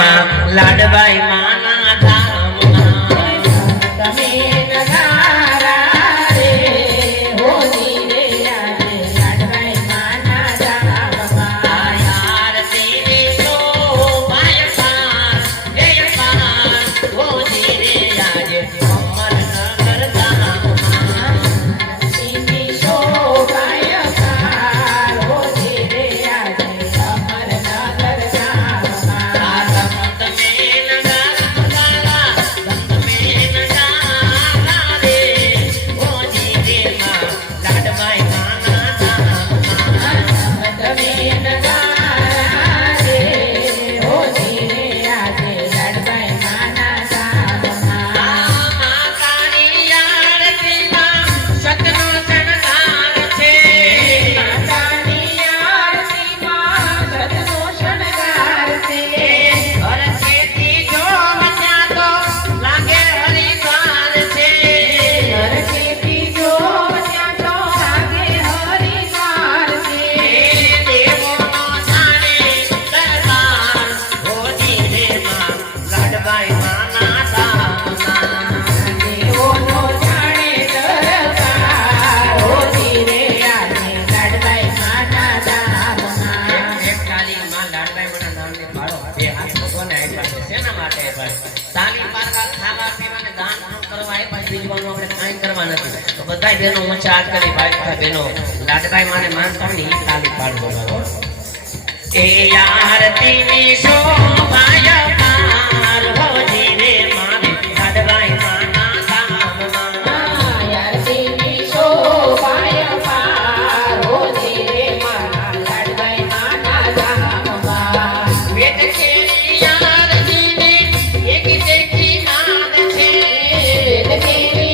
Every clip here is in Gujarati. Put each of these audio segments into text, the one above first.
લાડભાઈ માના ધામમાં તમે નગારા રે હોલી રે આજે લાડભાઈ માના ધામમાં આરતી રે લો ભાઈ પાર હે પાર હોલી રે આજે અમરનગર ધામમાં આરતી રો ભાઈ પાર હોલી રે આજે અમરનગર બધા બહેનો ઊંચા હાથ કરી ભાઈ બહેનો લાડભાઈ માને માનતા ને તાલી પાડવો એ આરતી ની શોભાય પાર હોજી રે માને લાડભાઈ માના ધામમાં આરતી ની શોભાય પાર હોજી રે માના લાડભાઈ માના ધામમાં વેદ કેરી આરતી ને એક દેખી નાદ છે વેદ કેરી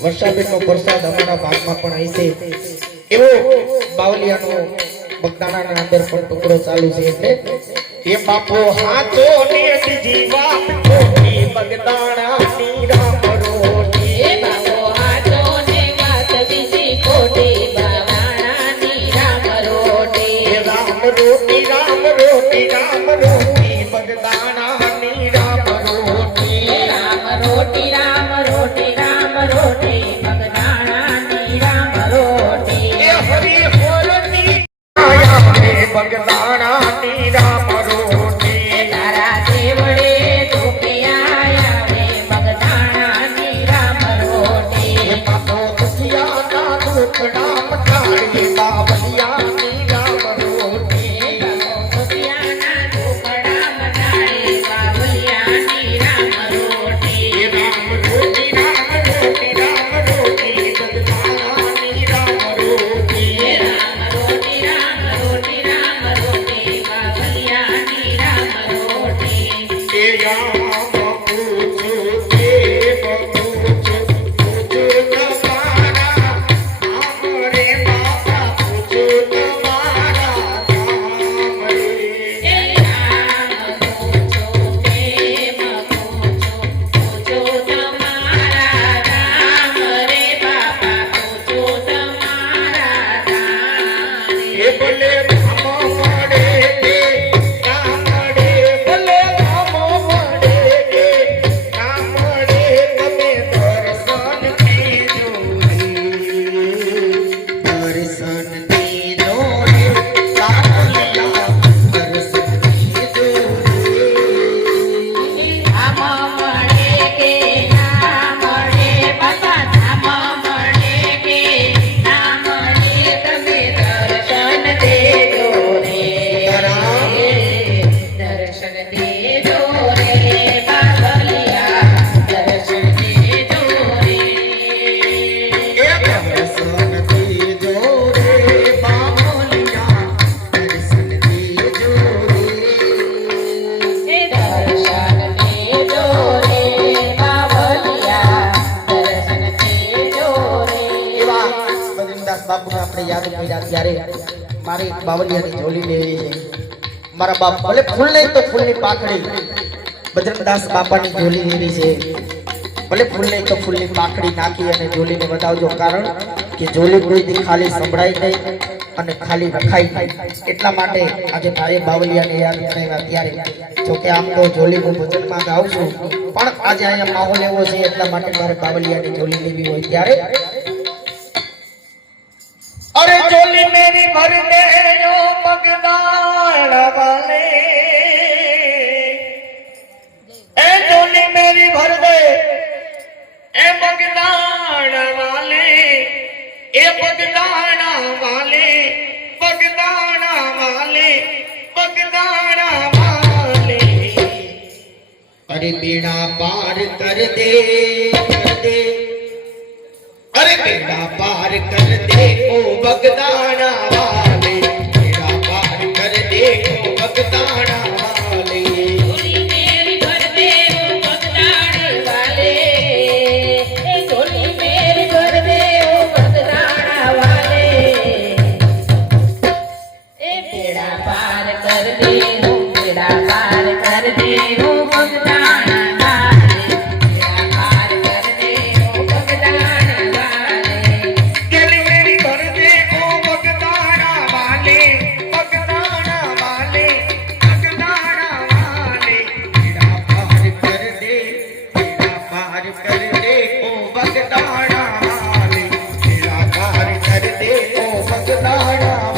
વર્ષાબેન નો પ્રસાદ અમારા ભાગમાં પણ આવી છે એવો બાવલિયાનો બગદાણાના અંદર પણ ટુકડો ચાલુ છે એટલે એ બાપો હાથો ને જીવા કોટી બગદાણા નીરા પરોટી એ બાપો હાથો ને ગાત બીજી કોટી બગદાણા નીરા પરોટી રામ રોટી રામ રોટી રામ રોટી બગદાણા નીરા પરોટી રામ રોટી રામ રોટી રામ રોટી બગદાણા નીરા પરોટી એ હરી હોરની આયા રે બગદાણા નીરા પરોટી તારા દેવડે ધોકે આયા રે બગદાણા નીરા પરોટી પાપો દુખિયા ના દુખડા મટાડી બાવલિયા નીરા પરોટી પાપો દુખિયા ના દુખડા મટાડી બાવલિયા નીરા પરોટી રામ રોટી રામ રોટી રામ રોટી બગદાણા નીરા પરોટી રામ રોટી રામ રોટી રામ રોટી આપણે યાદ કર્યા ત્યારે મારી બાવલિયાની ઝોલી લેવી છે મારા બાપ ભલે ફૂલ નહીં તો ફૂલની પાખડી બજરંગદાસ બાપાની ઝોલી લેવી છે ભલે ફૂલ નહીં તો ફૂલની પાખડી નાખી અને ઝોલીને બતાવજો કારણ કે ઝોલી કોઈથી ખાલી સંભળાય નહીં અને ખાલી રખાય નહીં એટલા માટે આજે મારે બાવલિયાને યાદ કર્યા ત્યારે જો કે આમ તો ઝોલી હું ભજનમાં ગાઉં છું પણ આજે અહીંયા માહોલ એવો છે એટલા માટે મારે બાવલિયાની ઝોલી લેવી હોય ત્યારે अरे झोली मेरी भर दे जो बगदाड़ वाले ए झोली मेरी भर दे ए बगदाड़ वाले ए बगदाड़ा वाले बगदाड़ा वाले बगदाड़ा वाले अरे बेड़ा पार कर दे अरे बेड़ा पार कर दे ओ बगदाना वाले बेड़ा पार कर दे ओ बगदाना वाले झोली मेरी भर दे ओ बगदाड़ वाले झोली मेरी भर दे ओ बगदाड़ वाले बेड़ा पार कर दे ओ बेड़ा पार कर दे ओ बगदाड़ बगदाड़ा वाले बेड़ा पार कर दे ओ बगदाड़ा